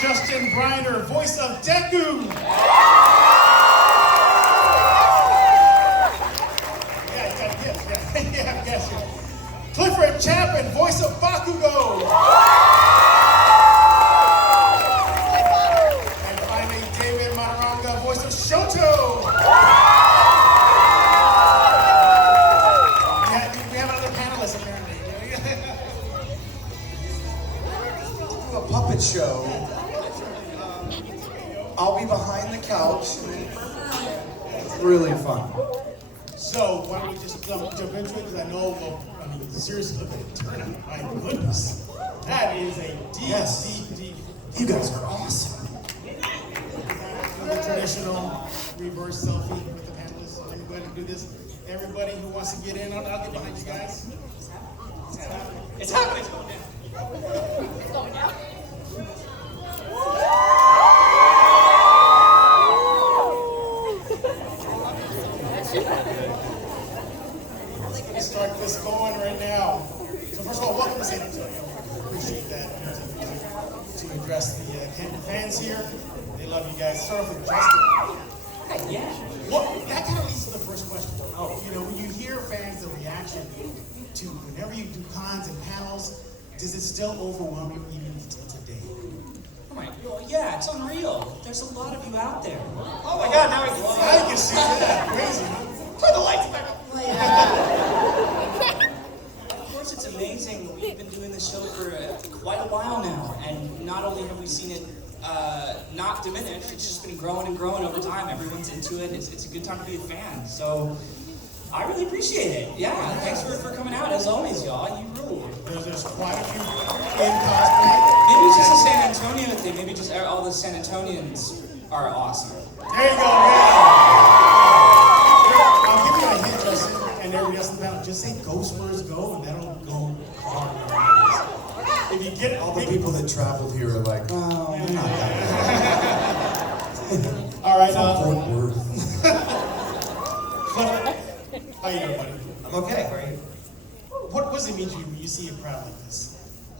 Briner, voice of Deku. Yeah, you got a gift. Yeah, yes. Clifford Chapin, voice of Bakugo. And finally, David Matranga, voice of Shoto. We have another panelist apparently. A puppet show. I'll be behind the couch. It's really fun. So why don't we just jump into it? Because I know, seriously, look at the turnout. My goodness. That is a deep. You guys are awesome. The traditional reverse selfie with the panelists. Let me go ahead and do this. Everybody who wants to get in, I'll get behind you guys. It's happening. It's going down. Let's start this going right now. So first of all, welcome to San Antonio. Appreciate that. To address the fans here. They love you guys. Start off with Justin. Yeah. Well, that kind of leads to the first question. When you hear fans, the reaction to whenever you do cons and panels, does it still overwhelm you even today? Oh my God, yeah, it's unreal. There's a lot of you out there. Oh my God, now I can see. Now you can see that. Crazy. Turn the lights back on. Of course, it's amazing. We've been doing this show for quite a while now, and not only have we seen it not diminish, it's just been growing and growing over time. Everyone's into it. It's a good time to be a fan. So I really appreciate it. Yeah, thanks for coming out as always, y'all. You rule. There's quite a few in cosplay. Maybe it's just a San Antonio thing. Maybe just all the San Antonians are awesome. There you go, yeah. I'll give you a hint, Justin, and everybody else in the panel. Just say "Go Spurs, go," and that'll go hard. If you get All the people that traveled here are like, oh, we're not that bad. all right, Fort Worth. Clifford, how you doing, buddy? I'm okay, how are you? What does it mean to you when you see a crowd like this?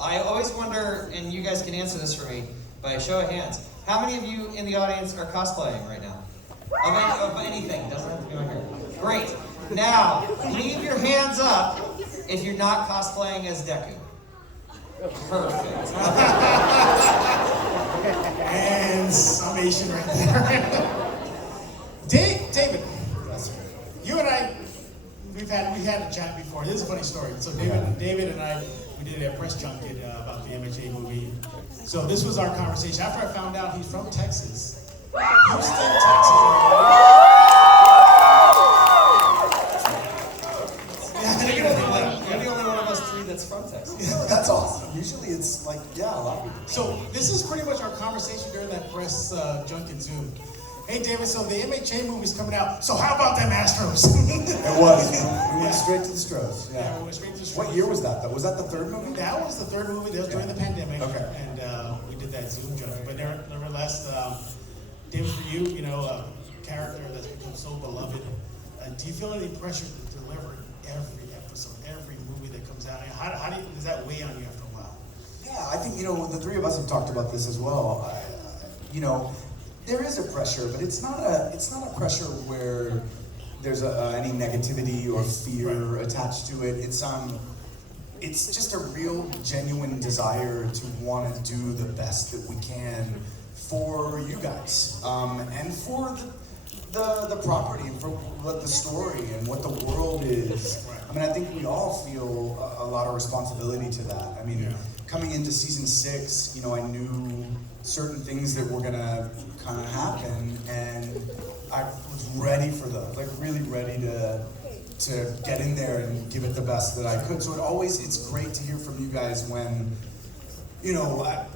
I always wonder, and you guys can answer this for me by a show of hands, how many of you in the audience are cosplaying right now? Of anything, doesn't have to be on here. Great. Now, leave your hands up if you're not cosplaying as Deku. Perfect. And summation right there. David, you and I, we've had a chat before. This is a funny story. So David and I, we did a press junket about the MHA movie. So this was our conversation. After I found out he's from Texas, Houston, Texas. You're the only one of us three that's from Texas. Yeah, that's awesome. Usually it's like, a lot of people. So this is pretty much our conversation during that press junket Zoom. Hey David, so the MHA movie's coming out. So how about them Astros? It was. We went straight to the Stros. Yeah, we went straight to the Stros. What year was that, though? Was that the third movie? That was the third movie. That was during the pandemic. Okay. And we did that Zoom junket. But nevertheless, David, for you, a character that's become so beloved, do you feel any pressure to deliver every episode, every movie that comes out? How does that weigh on you after a while? Yeah, I think, the three of us have talked about this as well. There is a pressure, but it's not a pressure where there's any negativity or fear attached to it. It's just a real, genuine desire to want to do the best that we can for you guys, and for the property, and for what the story and what the world is. I mean, I think we all feel a lot of responsibility to that. I mean, coming into season 6, I knew certain things that were gonna kind of happen, and I was ready for those, like really ready to get in there and give it the best that I could. So it's great to hear from you guys when,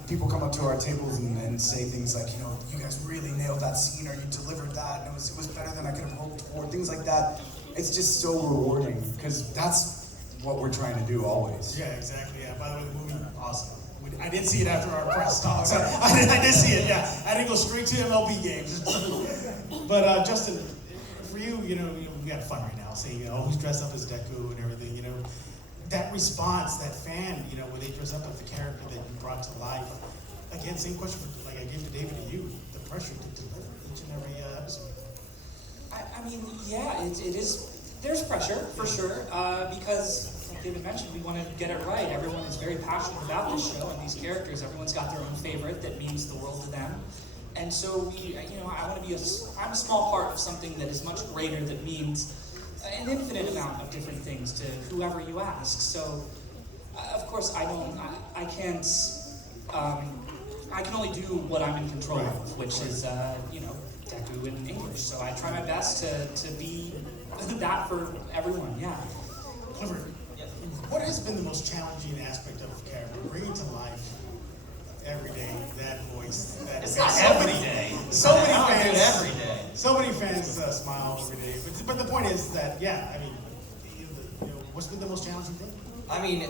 people come up to our tables and say things like, you guys really nailed that scene, or you delivered that, and it was better than I could have hoped for, things like that. It's just so rewarding, because that's what we're trying to do always. Yeah, exactly. Yeah. By the way, the movie, awesome. I did see it after our press talks. I did see it, yeah. I didn't go straight to MLB games. But Justin, for you, we got fun right now. Saying, who's dressed up as Deku and everything, that response, that fan, where they dress up as the character that you brought to life, again, same question like I gave to David and you, the pressure to deliver each and every episode. I mean, yeah, it is. There's pressure for sure because, like David mentioned, we want to get it right. Everyone is very passionate about this show and these characters. Everyone's got their own favorite that means the world to them, and so I want to be I'm a small part of something that is much greater that means an infinite amount of different things to whoever you ask. So, of course, I can't. I can only do what I'm in control of, which is Deku in English. So I try my best to be that for everyone. Yeah. Clifford, what has been the most challenging aspect of the character? Bringing to life every day that voice. It's not every day. So many I don't do fans. it every day. So many fans smile every day. But the point is that what's been the most challenging thing? I mean,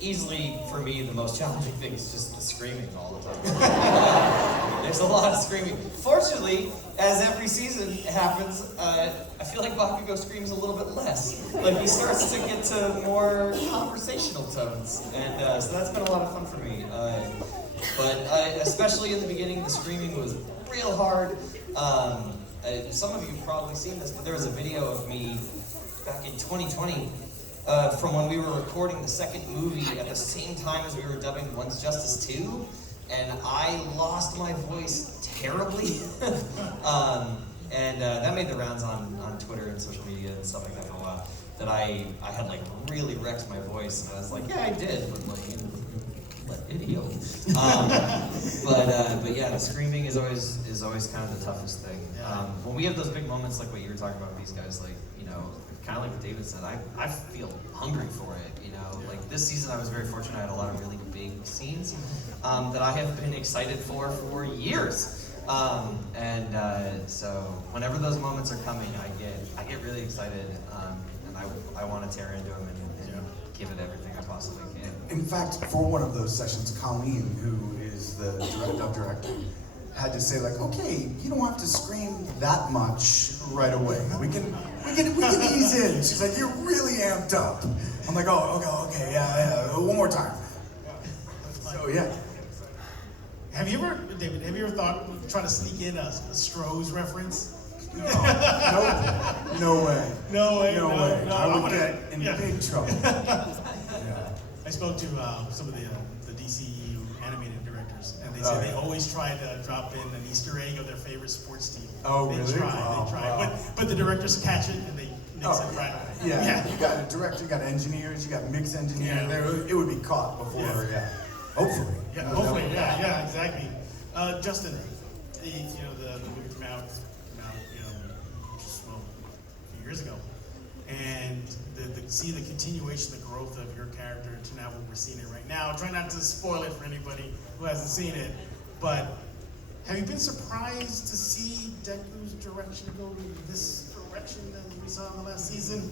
easily for me, the most challenging thing is just the screaming all the time. There's a lot of screaming. Fortunately, as every season happens, I feel like Bakugo screams a little bit less. Like he starts to get to more conversational tones, and so that's been a lot of fun for me. But especially in the beginning, the screaming was real hard. Some of you have probably seen this, but there was a video of me back in 2020 from when we were recording the second movie at the same time as we were dubbing One's Justice 2, and I lost my voice terribly. And that made the rounds on Twitter and social media and stuff like that for a while, that I had like really wrecked my voice, and I was like, yeah, I did, but like, what idiot. But yeah, the screaming is always kind of the toughest thing. When we have those big moments like what you were talking about with these guys, like, kind of like what David said, I feel hungry for it, Like this season I was very fortunate, I had a lot of really big scenes that I have been excited for years. So whenever those moments are coming, I get really excited, and I want to tear into them and give it everything I possibly can. In fact, for one of those sessions, Colleen, who is the dub director, had to say like, okay, you don't have to scream that much right away. We can ease in. She's like, you're really amped up. I'm like, oh, okay, yeah, one more time. So yeah. David, have you ever thought of trying to sneak in a Stroh's reference? No way. No way. I would get in big trouble. I spoke to some of the DCU animated directors, and they say they always try to drop in an Easter egg of their favorite sports team. Oh, they really? Try. Wow. But the directors catch it and they nix it right away. Yeah. You got a director, you got engineers, you got mix engineers. It would be caught before. Hopefully. Yeah, hopefully. Yeah, exactly. Justin, the movie came out just a few years ago, and see the continuation, the growth of your character to now what we're seeing it right now. Try not to spoil it for anybody who hasn't seen it, but have you been surprised to see Deku's direction go in this direction that we saw in the last season?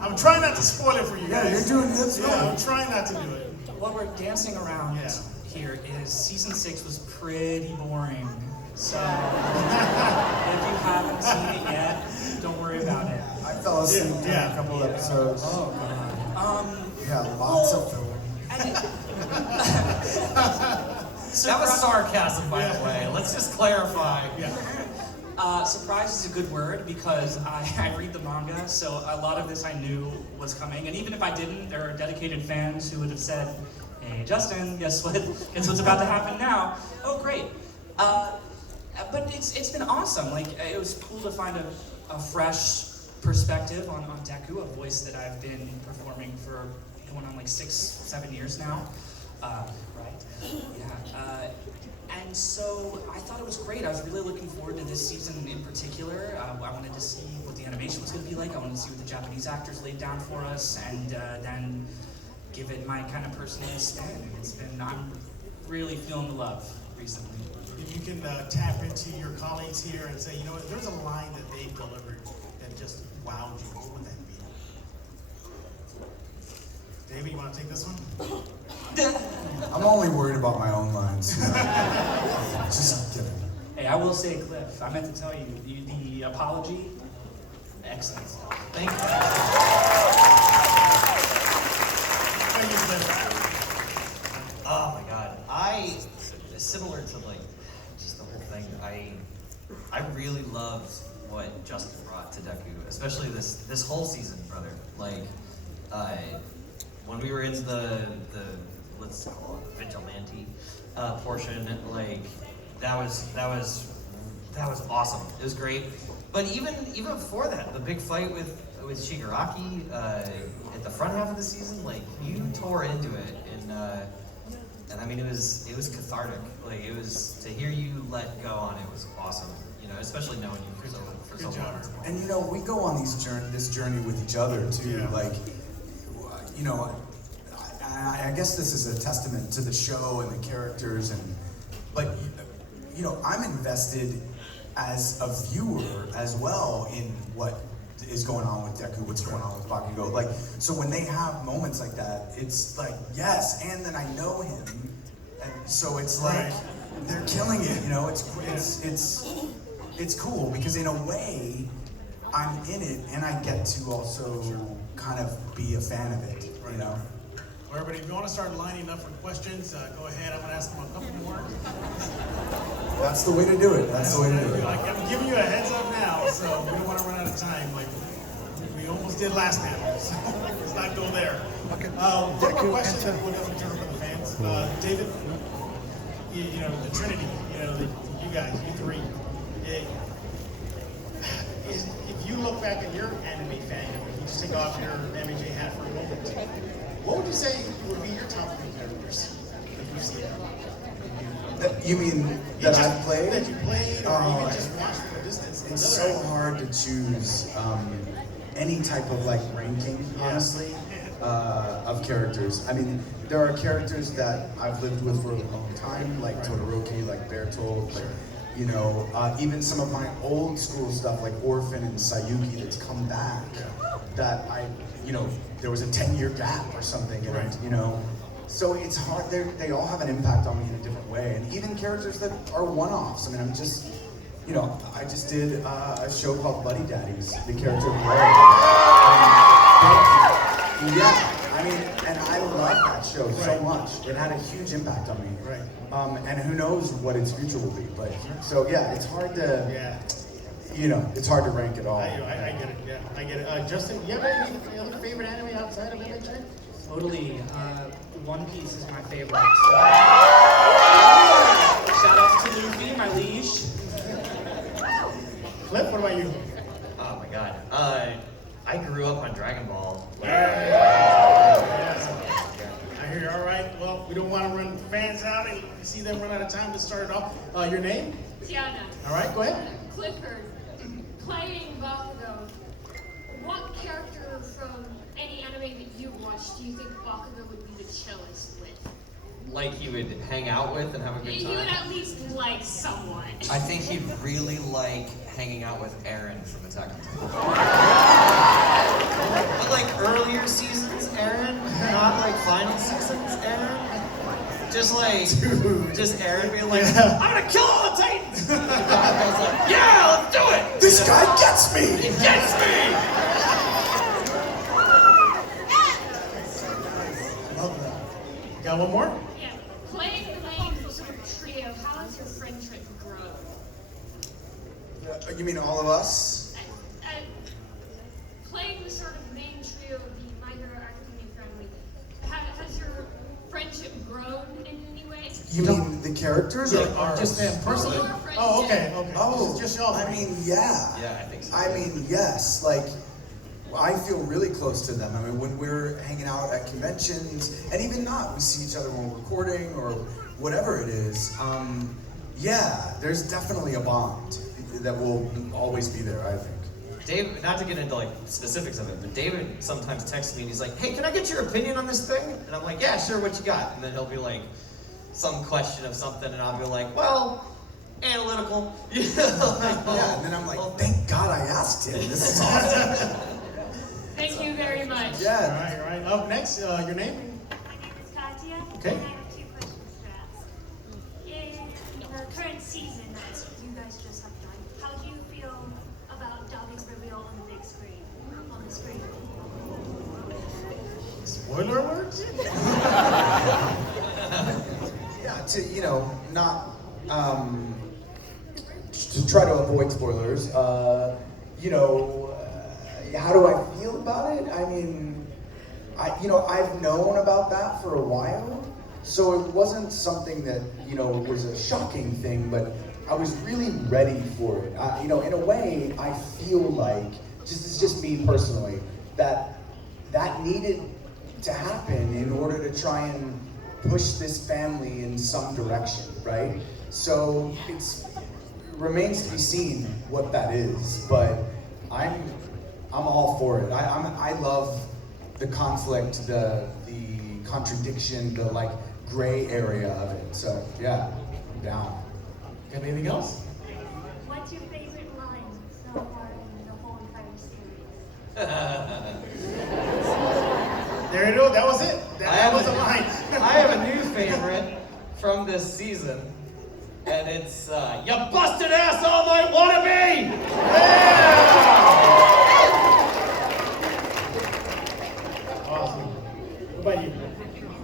I'm trying not to spoil it for you guys. Yeah, you're doing this. Yeah, I'm trying not to do it. What we're dancing around here is season 6 was pretty boring. So if you haven't seen it yet, don't worry about it. I fell asleep during a couple episodes. Oh god. Yeah, lots of film. That was sarcasm, by the way. Let's just clarify. Surprise is a good word because I read the manga, so a lot of this I knew was coming. And even if I didn't, there are dedicated fans who would have said, "Hey, Justin, guess what's about to happen now?" Oh, great. But it's been awesome. Like, it was cool to find a fresh perspective on Deku, a voice that I've been performing for going on like 6-7 years now. Right? Yeah. And so I thought it was great. I was really looking forward to this season in particular. I wanted to see what the animation was going to be like. I wanted to see what the Japanese actors laid down for us, and then give it my kind of personal spin. I'm really feeling the love recently. If you can tap into your colleagues here and say, there's a line that they delivered that just wowed you, what would that be? David, you want to take this one? I'm only worried about my own lines. Just kidding. Hey, I will say, Cliff, I meant to tell you, the apology, excellent. Thank you. Thank you, Cliff. Oh my god. I similar to like just the whole thing. I really loved what Justin brought to Deku, especially this whole season, brother. Like, when we were in the let's call it vigilante portion, like that was awesome. It was great. But even before that, the big fight with Shigaraki at the front half of the season, like you tore into it, and I mean it was cathartic. Like it was to hear you let go on it was awesome. You know, especially knowing you for so long. And you know, we go on this journey with each other too. Yeah. Like, you know, I guess this is a testament to the show and the characters, but you know, I'm invested as a viewer as well in what is going on with Deku, what's going on with Bakugo. Like, so when they have moments like that, it's like, yes, and then I know him, and so it's like they're killing it. You know, it's cool because in a way, I'm in it, and I get to also kind of be a fan of it. You know. Well, everybody, if you want to start lining up for questions, go ahead. I'm going to ask them a couple more. That's the way to do it. That's the way to do it. Like, I'm giving you a heads up now, so we don't want to run out of time. Like we almost did last time, so let's not go there. Okay. One more question, and we'll definitely turn over to the fans. David, you know the Trinity. You know you guys, you three. If you look back at your anime fan, you just take off your MJ hat for a moment. What would you say would be your top 3 characters if you've seen them? You mean that I've played? That you played, or even just watched from a distance. It's so hard to choose any type of like ranking, honestly, of characters. I mean, there are characters that I've lived with for a long time, like Todoroki, like Bertolt, like, you know, even some of my old school stuff like Orphan and Sayuki that's come back, that you know, there was a 10-year gap or something, and you know, so it's hard. They all have an impact on me in a different way, and even characters that are one-offs. I mean, I'm just, you know, I just did a show called Buddy Daddies, the character of Ray. Yeah, I mean, and I love that show so much. It had a huge impact on me. Right. And who knows what its future will be, but so yeah, it's hard to. Yeah. You know, it's hard to rank it all. I get it, yeah, I get it. Justin, you have any other favorite anime outside of MJ? Totally. One Piece is my favorite. Shout out to Luffy, my liege. Cliff, what about you? Oh my god. I grew up on Dragon Ball. I hear you. All right. Well, we don't want to run fans out and see them run out of time to start it off. Your name? Tiana. All right, go ahead. Clifford. Playing Bakugo. What character from any anime that you watched do you think Bakugo would be the chillest with? Like he would hang out with and have a good He would time? at least like someone. I think he'd really like hanging out with Eren from Attack on Titan. But like earlier seasons, Eren, not like final seasons, Eren. Just Eren being like, I'm gonna kill all the Titans! I was like, yeah, let's do it! This guy gets me! He gets me! Love that. Got one more? Yeah. Playing the main sort of trio, how has your friendship grown? You mean all of us? Playing the sort of main trio of the My Hero Academia family, has your friendship grown in any way? You mean the characters or ours? Just them personally? Your friendship. Oh, okay. Oh, just y'all. I mean, yeah. Yeah, I think so. I mean, yes. Like, I feel really close to them. I mean, when we're hanging out at conventions, and even not, we see each other when we're recording or whatever it is. Yeah, there's definitely a bond that will always be there, I think. David, not to get into like specifics of it, but David sometimes texts me and he's like, hey, can I get your opinion on this thing? And I'm like, yeah, sure, what you got? And then he'll be like, some question of something, and I'll be like, well, analytical. You know, like, Yeah, and then I'm like, thank God I asked him. This is awesome. Thank you very much. Yeah. All right. Up next, your name? My name is Katya. Okay. And I have 2 questions to ask. In the current season that you guys just have done, how do you feel about Dobby's reveal on the big screen? On the screen? Spoiler alert? Yeah, not to try to avoid spoilers. How do I feel about it? I mean, I've known about that for a while, so it wasn't something that was a shocking thing, but I was really ready for it. In a way, I feel like it's just me personally that needed to happen in order to try and push this family in some direction, right? So it remains to be seen what that is, but I'm all for it. I love the conflict, the contradiction, the gray area of it. So yeah, I'm down. Got anything else? What's your favorite line so far in the whole entire series? There you go. That was it. That was the line. I have a new favorite from this season, and it's "You busted asshole might wanna be." Awesome. What about you?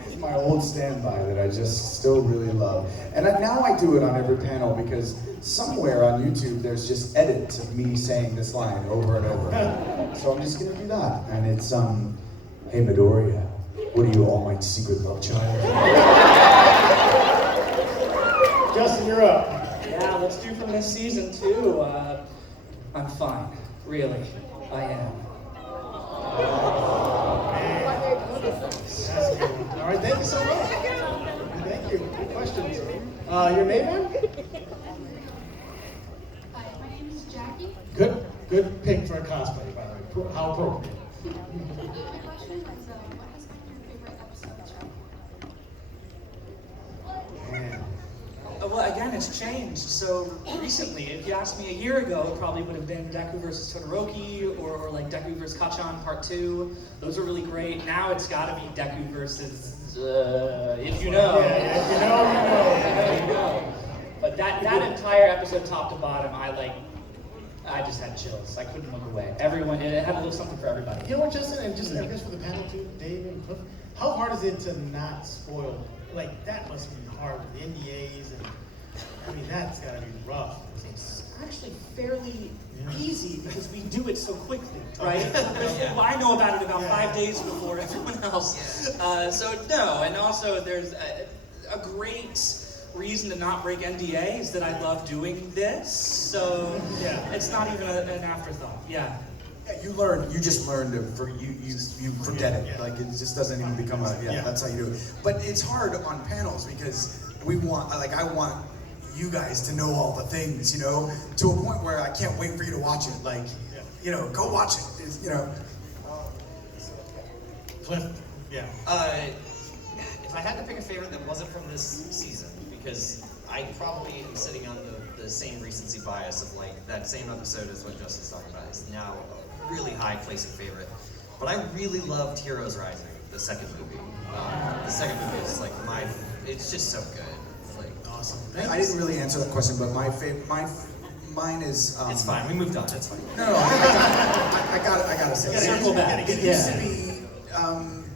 It's my old standby that I just still really love. And now I do it on every panel because somewhere on YouTube there's just edits of me saying this line over and over. So I'm just gonna do that. And it's, hey Midoriya, what are you, All Might's secret love child? Justin, you're up. Yeah, let's do from this season too. I'm fine, really. I am. That's a good one. All right, thank you so much. Thank you. Good questions. Your name, man? Hi, my name is Jackie. Good pick for a cosplay, by the way. How appropriate. My question is, what has been your favorite episode of Man. Well, again, it's changed. So recently, if you asked me a year ago, it probably would have been Deku versus Todoroki, or like Deku versus Kachan Part 2. Those are really great. Now it's got to be Deku versus, if you know. Yeah, if you know, you know. But that entire episode, top to bottom, I just had chills. I couldn't look away. Everyone, it had a little something for everybody. You know what, Justin, and just I guess for the panel too, Dave and Cliff, how hard is it to not spoil? Like, that must be hard with the NDAs, and I mean, that's gotta be rough. It's actually fairly easy because we do it so quickly, Oh, right? Yeah. Well, I know about it about 5 days before everyone else. So no, and also there's a great reason to not break NDA is that I love doing this, so it's not even an afterthought. Yeah. Yeah, you just learn to you forget it. Like it just doesn't even become that's how you do it. But it's hard on panels because I want you guys to know all the things, to a point where I can't wait for you to watch it. Like, go watch it. Cliff, yeah. If I had to pick a favorite that wasn't from this season, because I probably am sitting on the same recency bias of that same episode as what Justin's talking about is now a really high placing favorite. But I really loved Heroes Rising, the second movie. The second movie is it's just so good. Awesome. I didn't really answer that question, but mine is. It's fine. We moved on. It's fine. No, I gotta say. Circle back. It used to be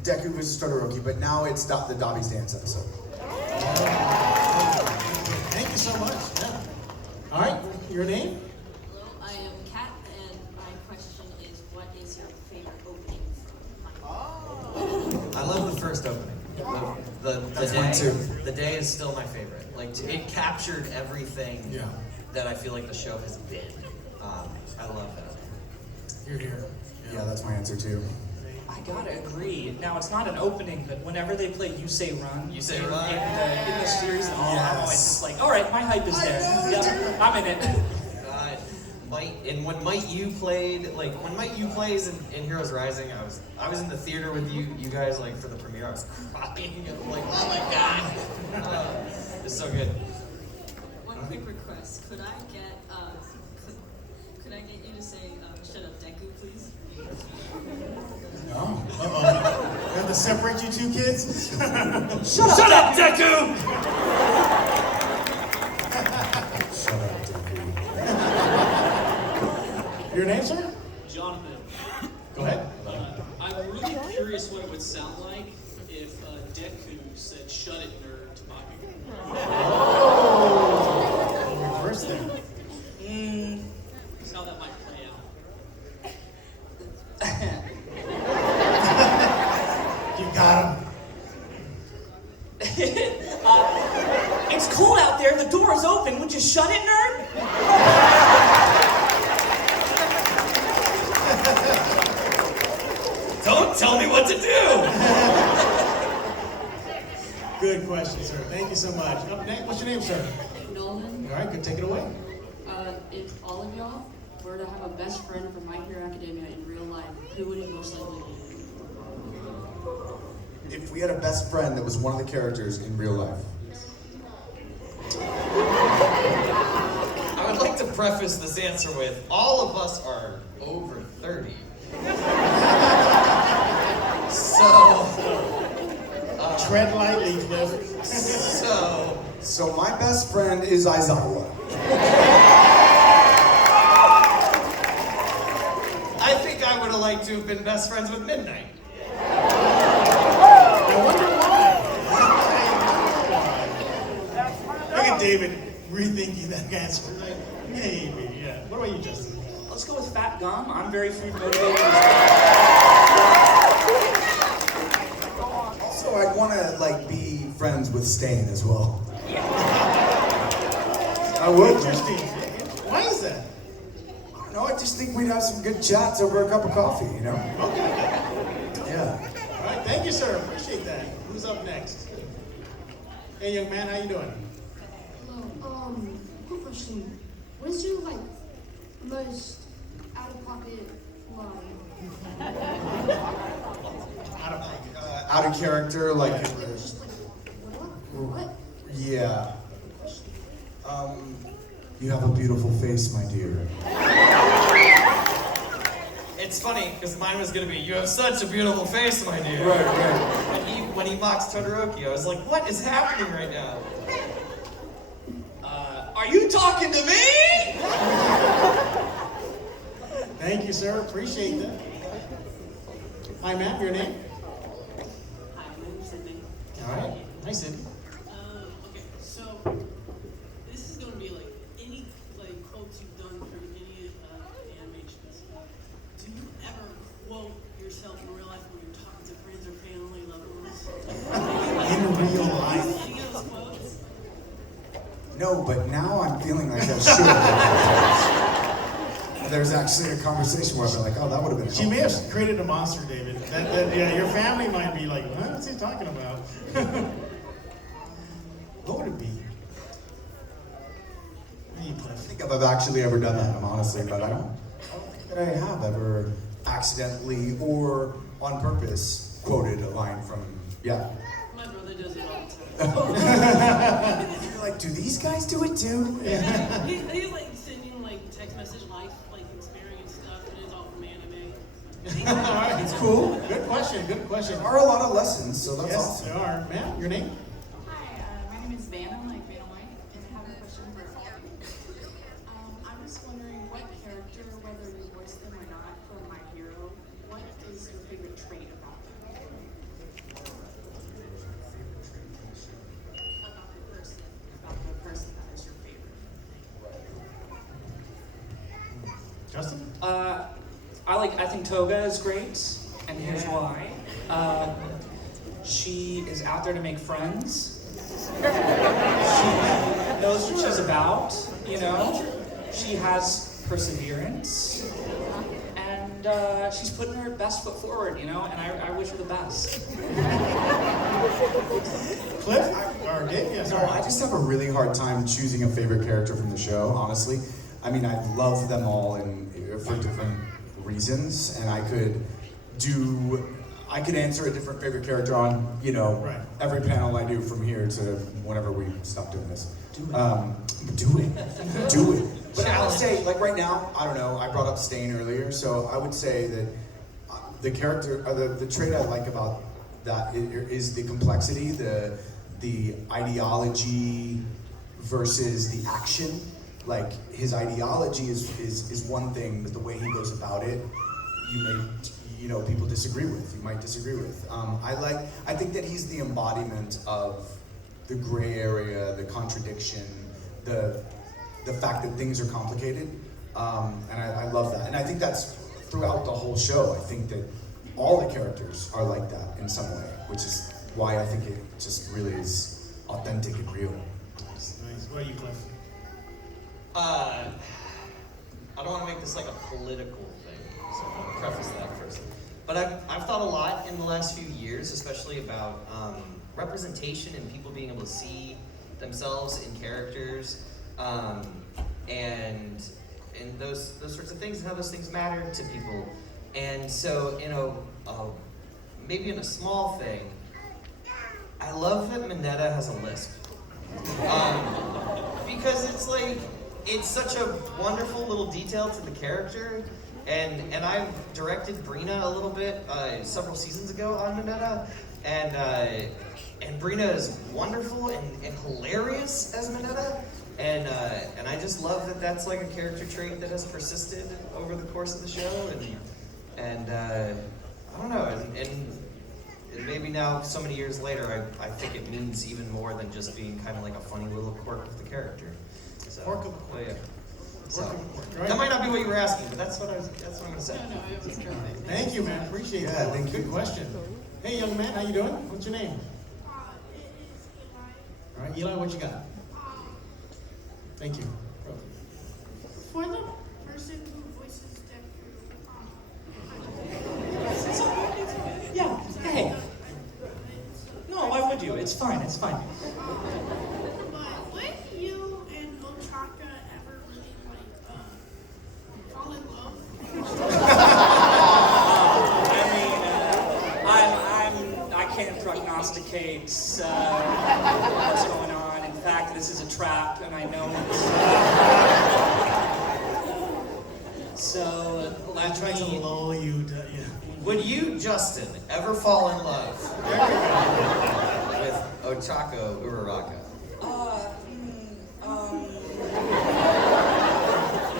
Deku vs. Todoroki, but now it's the Dobby's Dance episode. Thank you so much. Yeah. All right, your name? Hello, I am Kat, and my question is, what is your favorite opening from I love the first opening. That's mine too. The day is still my favorite. It captured everything that I feel like the show has been. I love that. You're here. Yeah, that's my answer too. I gotta agree. Now it's not an opening, but whenever they play "You Say Run," You Say in Run. the series, I'm always just like, all right, my hype is I there. know, Yeah, I'm in it. And when Might You played, when Might You plays in Heroes Rising, I was in the theater with you guys for the premiere. I was crying. I'm like, oh my god, it's so good. One quick request. Could I get you to say, shut up, Deku, please? No. Uh-oh. We have to separate you two kids? Shut up, Deku! Shut up, Deku. Your name, sir? Jonathan, Go ahead. I'm really curious what it would sound like if Deku said, "Shut it, nerd." Oh, reverse there. That's how that might play out. You got him. It's cold out there. The door is open. Would you shut it, nerd? Don't tell me what to do. Good question, sir. Thank you so much. Up next, what's your name, sir? Nolan, All right, good. Take it away. if all of y'all were to have a best friend from My Hero Academia in real life, who would it most likely be? If we had a best friend that was one of the characters in real life. I would like to preface this answer with, all of us are over 30. So, Tread lightly, Cliff. So my best friend is Aizawa. I think I would have liked to have been best friends with Midnight. I wonder why. Look at David rethinking that answer. Like, maybe, yeah. What about you, Justin? Let's go with Fat Gum. I'm very food motivated. Also, I'd want to be friends with Stain as well. I would. Interesting. Why is that? I don't know. I just think we'd have some good chats over a cup of coffee. You know? Okay. Yeah. All right, thank you, sir. Appreciate that. Who's up next? Hey, young man, how you doing? Hello. Quick question. What is your most out of pocket line? Out of character, Just what? yeah. You have a beautiful face, my dear. It's funny, because mine was going to be, you have such a beautiful face, my dear. Right. When he mocks Todoroki, I was like, what is happening right now? Are you talking to me? Thank you, sir. Appreciate that. Hi, ma'am. Your name? Hi, my name's Sydney. All right. Hi, Sid. Okay, so this is going to be any quotes you've done for any animations. Do you ever quote yourself in real life when you're talking to friends or family, loved ones? In real life. Any of those quotes? No, but now I'm feeling like I should. There's actually a conversation where I've been like, oh, that would have been She may have created a monster, David. Yeah, your family might be like, what's he talking about? What would it be? Hey, I Cliff. think if I've actually ever done that, honestly, but I don't think that I have ever accidentally or on purpose quoted a line from, yeah. My brother does it all the time. You're like, do these guys do it too? He's sending text message experience stuff, and it's all from anime. All right, it's cool. Good question. Good question. There are a lot of lessons, so that's Yes, awesome. there are. Ma'am, your name? Hi, my name is Vanna, Vanna White, and I have a question for all of you. I'm just wondering what character, whether you voice them or not, from My Hero, what is your favorite trait about them? About the person that is your favorite. Justin? I think Toga is great, and here's why. She is out there to make friends. She knows what she's about, She has perseverance. And she's putting her best foot forward, and I wish her the best. Cliff? Or Dave? Yeah, No, sorry. I just have a really hard time choosing a favorite character from the show, honestly. I mean, I love them all for different reasons, and I could answer a different favorite character on, Right. every panel I do from here to whenever we stop doing this. Do it. But I would say, right now, I don't know, I brought up Stain earlier, so I would say that the character, or the trait I like about that is the complexity, the ideology versus the action. His ideology is one thing, but the way he goes about it, people disagree with. You might disagree with. I think that he's the embodiment of the gray area, the contradiction, the fact that things are complicated, and I love that. And I think that's throughout the whole show. I think that all the characters are like that in some way, which is why I think it just really is authentic and real. Nice. What are you, Cliff? I don't want to make this like a political thing, so I'll preface that first. But I've thought a lot in the last few years, especially about representation and people being able to see themselves in characters, and those sorts of things, and how those things matter to people. And so, maybe in a small thing, I love that Minetta has a lisp. Because it's such a wonderful little detail to the character. And I've directed Brina a little bit several seasons ago on Minetta. And Brina is wonderful and hilarious as Minetta. And I just love that that's like a character trait that has persisted over the course of the show. And I don't know, and maybe now, so many years later, I think it means even more than just being kind of like a funny little quirk of the character. So, Quirk of the quirk. yeah. So, Quirk of the quirk, right? that might not be what you were asking, but that's what I'm gonna say. No, it was good. Thank you, man. Appreciate Yeah, that. thank you. Good question. Hey, young man, how you doing? What's your name? It is Eli. All right, Eli, what you got? Thank you. For the person who voices Deku, Yeah, hey. No, why would you? It's fine, it's fine. but would you and Matranga ever really fall in love? I can't prognosticate what's going on. In fact, this is a trap, and I know it. So, I tried to lull you to, yeah. Would you, Justin, ever fall in love with Ochako Uraraka?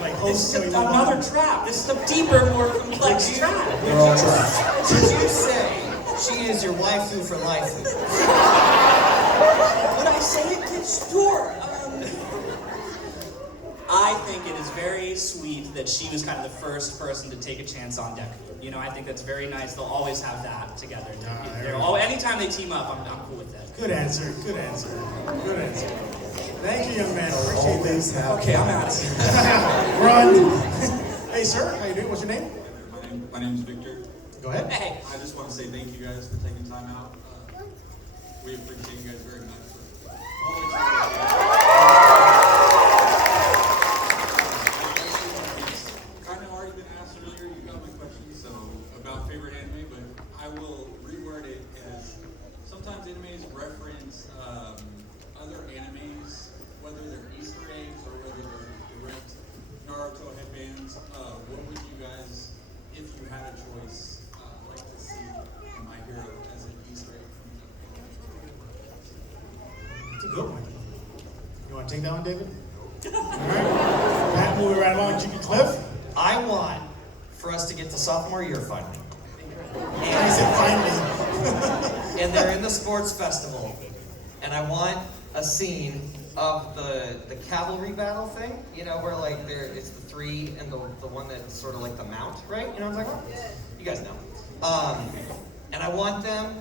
Like This is host another trap. This is a deeper, more complex trap. They're all trapped. Would you say she is your waifu for life? Would I say it? Sure. I think it is very sweet that she was kind of the first person to take a chance on Deku. You know, I think that's very nice. They'll always have that together. Anytime they team up, I'm cool with that. Good answer. Good answer. Good answer. Thank you, young man. Appreciate Always this. have. Okay, I'm out of here. Run. Hey, sir. How you doing? What's your name? My name's Victor. Go ahead. Hey. I just want to say thank you guys for taking time out. We appreciate you guys very much. Kind of already been asked earlier. You got my question, so about favorite anime, but I will reword it as sometimes animes reference other animes, whether they're Easter eggs or whether they're direct Naruto headbands. What would you guys, if you had a choice, like to see in My Hero as an Easter egg? It's a good one. You want to take that one, David? All right. Pat, moving right along. Jimmy Cliff. I want for us to get to sophomore year finally. I said finally. And they're in the sports festival. And I want a scene of the cavalry battle thing, you know, where like it's the three and the one that's sort of like the mount, right? You know what I'm talking about? You guys know. And I want them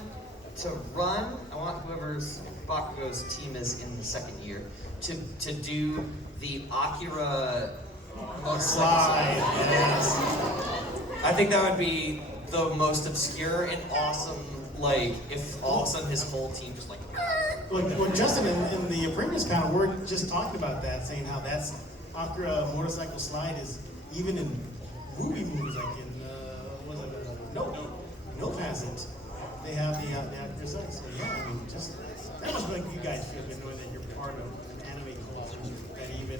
to run. I want whoever's Bakugo's team is in the second year to do the Akira Slide. Yes. I think that would be the most obscure and awesome, like, if all of a sudden his whole team just like... Well, Justin, in the previous panel, we're just talking about that, saying how that's Akira motorcycle slide is even in movies like in, No Passage. They have the Akira slide. So yeah, I mean, just, that must make you guys feel good knowing that you're part of an anime culture that even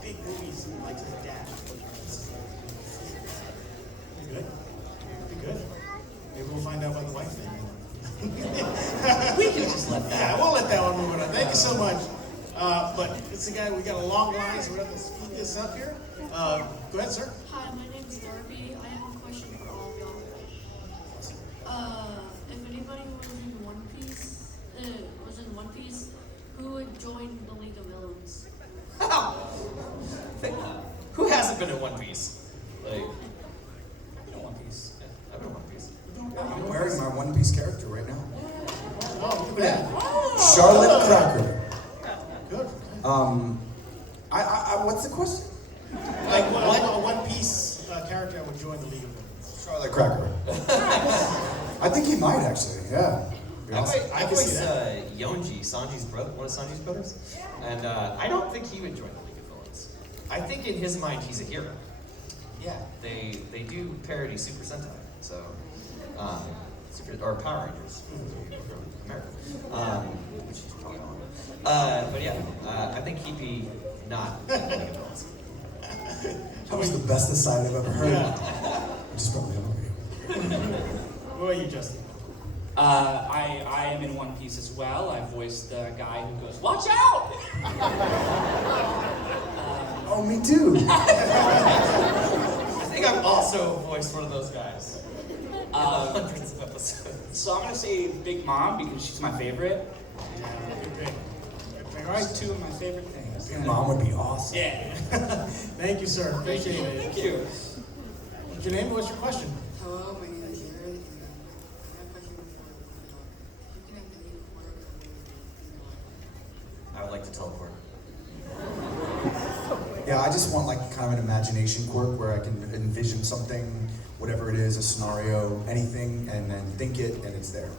big movies like to adapt. Pretty good. Pretty good. Maybe we'll find out about the wife thing. We can just let that. Yeah, we'll let that one move on. Thank you so much. But it's the guy, we got a long line, so we're going to speed this up here. Go ahead, sir. Hi, my name's Darby. I have a question for all of y'all. If anybody was in One Piece, been in One Piece. Like, You know One Piece. yeah, I've been in One Piece. I'm wearing my One Piece character right now. Oh, look at that. Charlotte Cracker. Good. What's the question? Like what One Piece character would join the League of Villains? Charlotte Cracker. I think he might actually. Yeah. I can see voice that. Yonji, Sanji's brother, one of Sanji's brothers, and I don't think he would join the League of Villains. I think in his mind he's a hero. Yeah, they do parody Super Sentai, so or Power Rangers from America, which he's probably on. But yeah, I think he'd be not in the League of Villains. That was the best aside I've ever heard. Yeah. I just probably don't know you. What about you, Justin? I am in One Piece as well. I voiced the guy who goes, "Watch out!" Oh, me too. I think I've also voiced one of those guys in hundreds of episodes. So I'm gonna say Big Mom because she's my favorite. Good pick. Good pick. All Those right. two of my favorite things. Your mom would be awesome. Yeah. Thank you, sir. Appreciate it. Thank you. What's your name? What's your question? Hello, my name is Aaron, and I have a question for you can have any quirk I would like to teleport. Yeah, I just want like kind of an imagination quirk where I can envision something, whatever it is, a scenario, anything, and then think it, and it's there.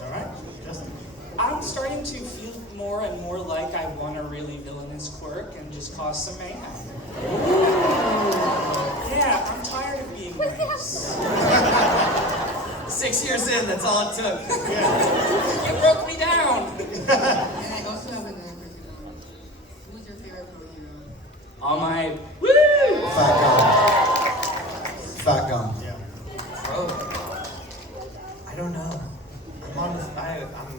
All right. Justin. I'm starting to feel more and more like I want a really villainous quirk and just cause some mayhem. Yeah, I'm tired of being nice. 6 years in, that's all it took. You broke me down. And I also have another question. Who's your favorite pro hero? All my woo! Fat gum. Fat gum. Yeah. Bro, I don't know. I'm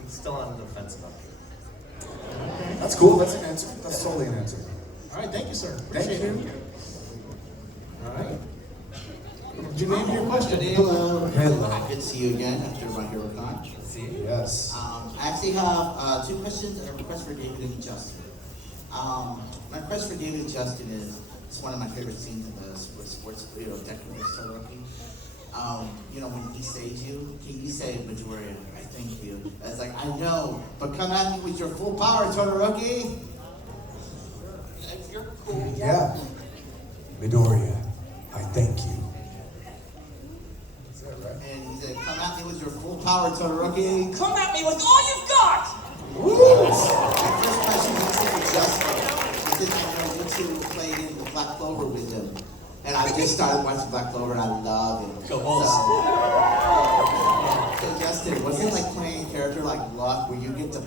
still on the fence about it. That's cool. That's an answer. That's totally an answer. All right. Thank you, sir. Thank Appreciate you. it. All right. Did you name your question? Hello. Hello. Good to see you again after my hero con. Yes. I actually have two questions and a request for David and Justin. My request for David and Justin is, it's one of my favorite scenes in the sports video, technically Todoroki. When he saves you, can you say, Midoriya, I thank you? It's like, I know, but come at me with your full power, Todoroki. If you're cool. Yeah. Midoriya, I thank you. Is that right? And he said, come at me with your full power, Todoroki. Come at me with all you've got! My first question is to Justin. He said, I know you two played in the Black Clover with him. And I just started watching Black Clover and I love it. Go Bulls. So Justin, was it like playing a character like Luck where you get to,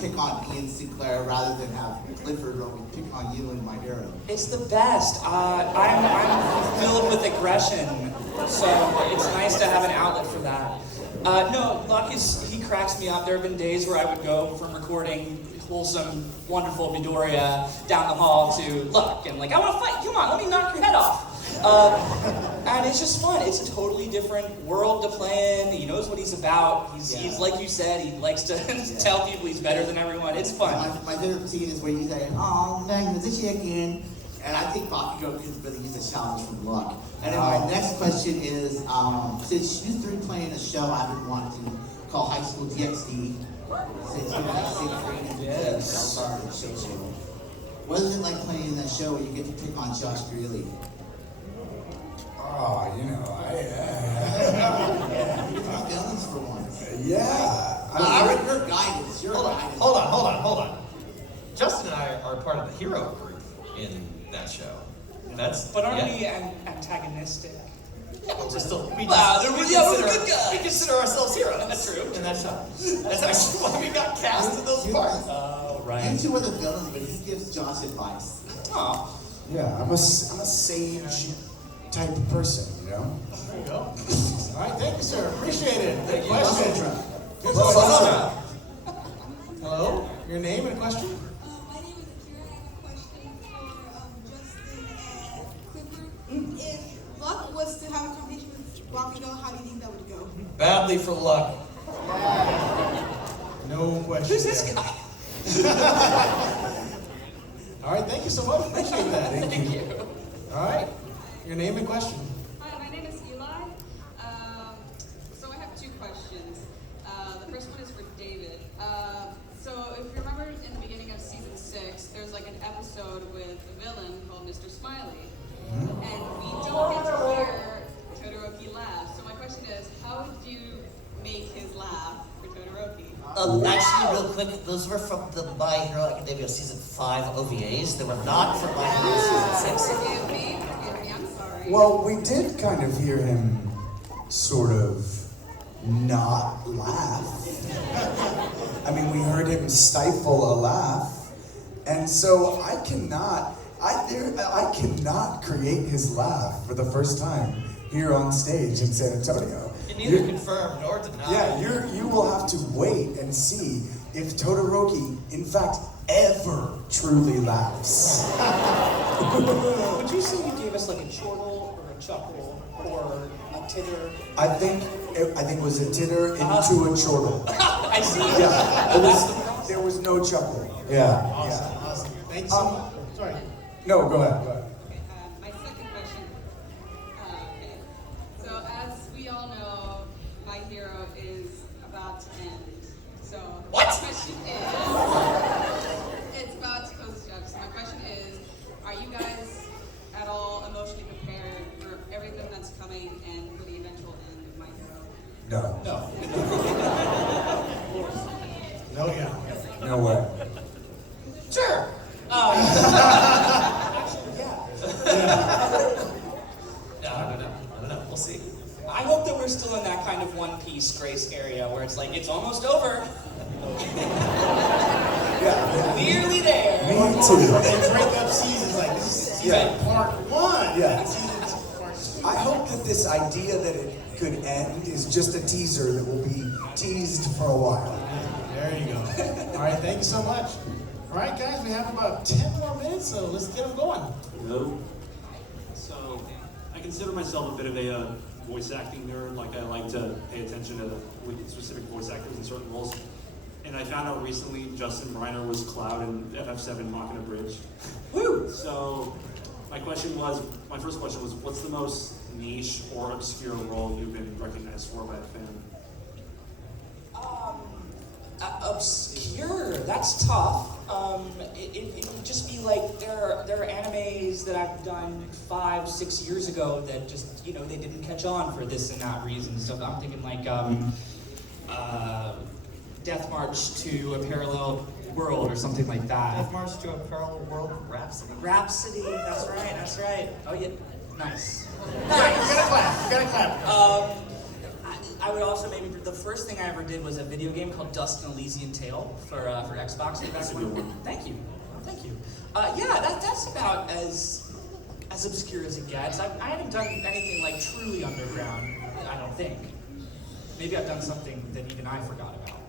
pick on Ian Sinclair rather than have Clifford pick on you and my hero? It's the best. I'm filled with aggression, so it's nice to have an outlet for that. No, Luck he cracks me up. There have been days where I would go from recording wholesome, wonderful Midoriya down the hall to Luck, and I want to fight. Come on, let me knock your head off. And it's just fun. It's a totally different world to play in. He knows what he's about. He's like you said, he likes to tell people he's better than everyone. It's fun. My favorite scene is where you say, "Oh, man, the chicken." And I think Bakugo could really use a challenge from Luck. And then my next question is, since you three playing a show I've been wanting called High School DxD, since you guys sing what is it like playing in that show where you get to pick on Josh Greeley? Oh, Villains for once. Yeah. Your guidance. Hold on. Justin and I are part of the hero group in that show. But aren't we antagonistic? Yeah, but we're still. we're the good guys. We consider ourselves heroes. That's true. In that show. That's actually why we got cast in those parts. Oh, right. You two are the villains, but he gives Josh advice. Oh. Yeah, I'm a sage type of person, There you go. All right, thank you, sir. Appreciate it. Good you. question. Hello? Your name and question? My name is Akira. I have a question for Justin and Clifford. If Luck was to have a conversation with Bakugo, how do you think that would go? Badly for Luck. No question. Who's this guy? All right, thank you so much. Appreciate that. Thank you. All right, your name and question. Hi, my name is Eli. So I have two questions. The first one is for David. So if you remember in the beginning of season 6, there's like an episode with a villain called Mr. Smiley. And we don't get to hear Todoroki laugh. So my question is, how would you make his laugh for Todoroki? Actually, real quick, those were from the My Hero Academia Season 5 OVAs. They were not from My Hero Season 6. Forgive me, I'm sorry. Well, we did kind of hear him sort of not laugh. I mean, we heard him stifle a laugh. And so I cannot create his laugh for the first time here on stage in San Antonio. And neither confirmed nor denied. Yeah, you will have to wait and see if Todoroki, in fact, ever truly laughs. Would you say you gave us like a chortle or a chuckle or a titter? I think it was a titter into a chortle. I see. Yeah, there was no chuckle. Yeah. Awesome. Thanks so much. Sorry. No, go ahead. Okay, my second question. Okay. So as we all know, My Hero is about to end. So What? My question is, it's about to close up. So my question is, are you guys at all emotionally prepared for everything that's coming and for the eventual end of My Hero? No. No, yeah. No way. Sure. Actually, yeah. No. We'll see. I hope that we're still in that kind of One Piece grace area where it's like, it's almost over. Yeah. Nearly there. Me too. They break up seasons like this is season part 1. Yeah. Season part 2. I hope that this idea that it could end is just a teaser that will be teased for a while. There you go. All right, thank you so much. All right, guys, we have about 10 more minutes, so let's get them going. Hello. So, I consider myself a bit of a voice acting nerd. Like, I like to pay attention to specific voice actors in certain roles. And I found out recently Justin Briner was Cloud in FF7 Machina Bridge. Woo! So, my first question was, what's the most niche or obscure role you've been recognized for by a fan? Obscure. That's tough. It would just be like there are animes that I've done 5-6 years ago that just they didn't catch on for this and that reason. So I'm thinking like Death March to a Parallel World or something like that. Death March to a Parallel World Rhapsody. Rhapsody. That's right. Oh yeah, nice. You gotta clap. I would also maybe the first thing I ever did was a video game called Dust and Elysian Tale for Xbox. That's a good one. Thank you. Yeah, that's about as obscure as it gets. I haven't done anything like truly underground. I don't think. Maybe I've done something that even I forgot about.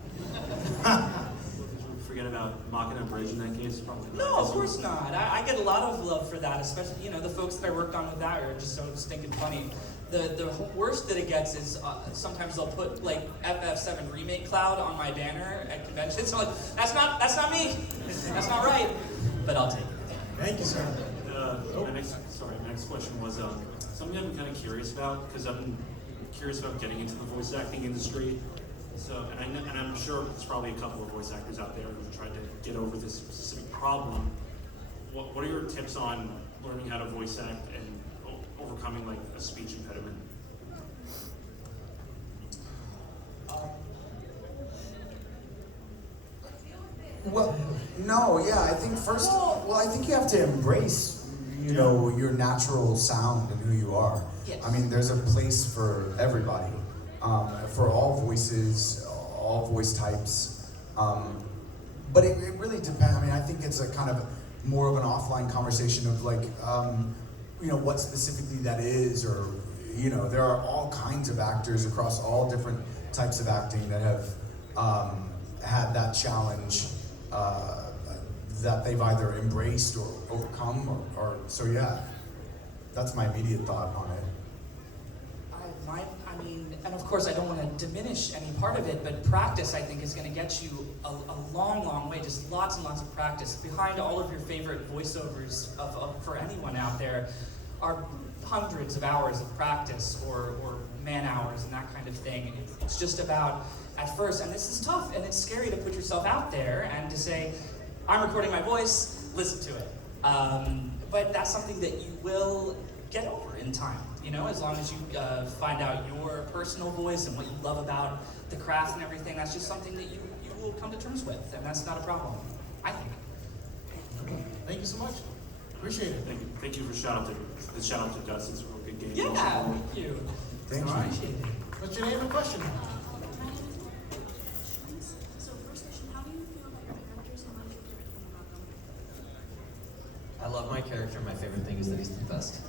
Forget about Machina Bridge in that case, probably. No, of course not. I get a lot of love for that, especially the folks that I worked on with that are just so stinking funny. The worst that it gets is sometimes they'll put like FF7 Remake Cloud on my banner at conventions. So I'm like, that's not me. That's not right. But I'll take it. Thank you, sir. My next question was something I'm kind of curious about because I'm curious about getting into the voice acting industry. So, and I'm sure there's probably a couple of voice actors out there who tried to get over this specific problem. What are your tips on learning how to voice act and overcoming like a speech impediment? I think first, I think you have to embrace, your natural sound and who you are. Yes. I mean, there's a place for everybody, for all voices, all voice types. But it really depends. I mean, I think it's a kind of more of an offline conversation of like, what specifically that is, or, there are all kinds of actors across all different types of acting that have had that challenge that they've either embraced or overcome, or so yeah. That's my immediate thought on it. I mean, and of course I don't want to diminish any part of it, but practice I think is going to get you a long, long way. Just lots and lots of practice. Behind all of your favorite voiceovers for anyone out there, are hundreds of hours of practice or man hours and that kind of thing. It's just about, at first, and this is tough, and it's scary to put yourself out there and to say, I'm recording my voice, listen to it. But that's something that you will get over in time, you know, as long as you find out your personal voice and what you love about the craft and everything. That's just something that you will come to terms with, and that's not a problem, I think. Okay. Thank you so much. Appreciate it. Thank you for the shout out to Gus. It's a real good game. Yeah, thank you. Thank you. Appreciate it. What's your name and question? So first question, how do you feel about your characters and what is your favorite thing about them? I love my character. My favorite thing is that he's the best.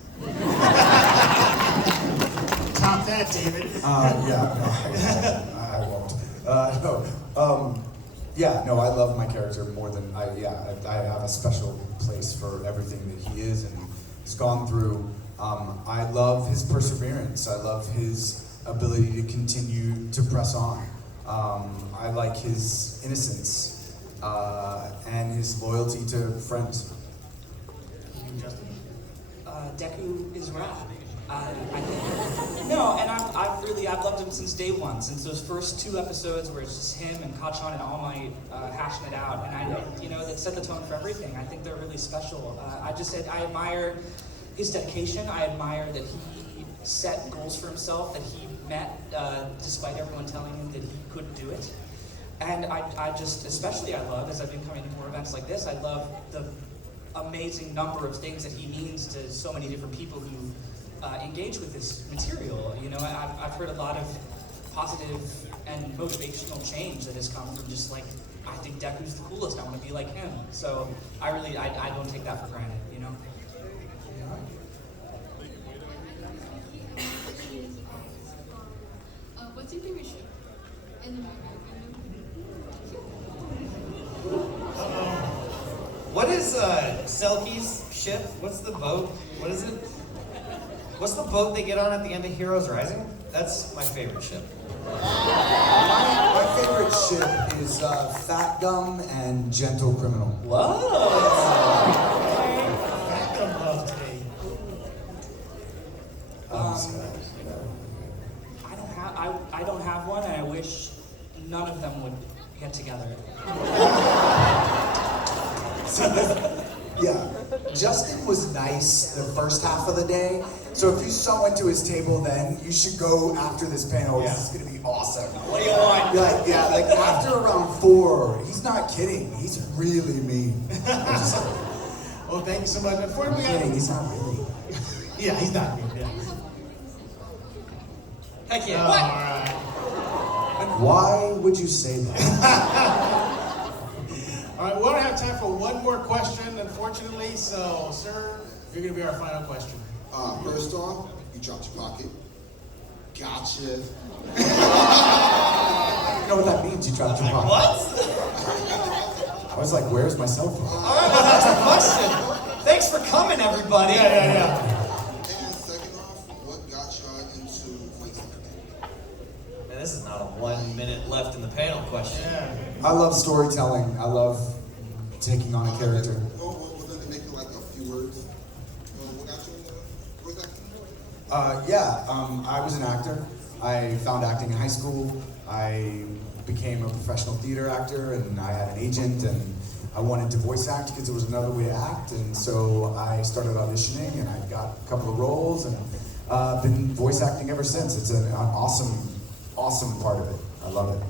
Top that, David. I won't. No, I love my character more than I have a special place for everything that he is and has gone through. I love his perseverance. I love his ability to continue to press on. I like his innocence and his loyalty to friends. Deku is rad. I think. No, and I've loved him since day one, since those first 2 episodes where it's just him and Kachan and All Might hashing it out, and that set the tone for everything. I think they're really special. I admire his dedication. I admire that he set goals for himself that he met, despite everyone telling him that he couldn't do it. And I love, as I've been coming to more events like this, I love the amazing number of things that he means to so many different people who engage with this material. You know, I've heard a lot of positive and motivational change that has come from just like, I think Deku's the coolest, I want to be like him. So I don't take that for granted, you know? What's your favorite ship in the Minecraft What is Selkie's ship? What's the boat? What is it? What's the boat they get on at the end of Heroes Rising? That's my favorite ship. My favorite ship is Fat Gum and Gentle Criminal. Whoa! Fat Gum love today. I don't have one, and I wish none of them would get together. Justin was nice the first half of the day. So if you went to his table then, you should go after this panel. Yeah. This is gonna be awesome. What do you want? Like after around 4, he's not kidding. He's really mean. Well, thank you so much. Before we He's not really. Yeah, he's not mean. Yeah. Heck yeah. Oh, all right. Why would you say that? All right, we don't have time for one more question, unfortunately. So, sir, you're going to be our final question. First off, you dropped your pocket. Gotcha. You know what that means? You dropped your pocket. What? I was like, where's my cell phone? All right, well, that's the question. Thanks for coming, everybody. Yeah. And second off, what got y'all into voice acting? Man, this is not a 1 minute left in the panel question. Yeah. I love storytelling. I love taking on a character. Well, then they make it like a few words. What got you into voice acting? I was an actor. I found acting in high school. I became a professional theater actor, and I had an agent, and I wanted to voice act because there was another way to act, and so I started auditioning, and I got a couple of roles, and been voice acting ever since. It's an awesome part of it. I love it.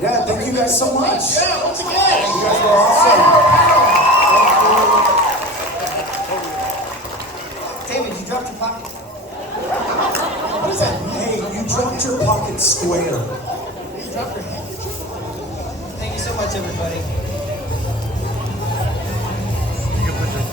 Yeah, thank you guys so much. Yeah, once again. You guys were awesome. David, you dropped your pocket. What is that? Hey, you dropped your pocket square. You dropped your handkerchief? Thank you so much, everybody.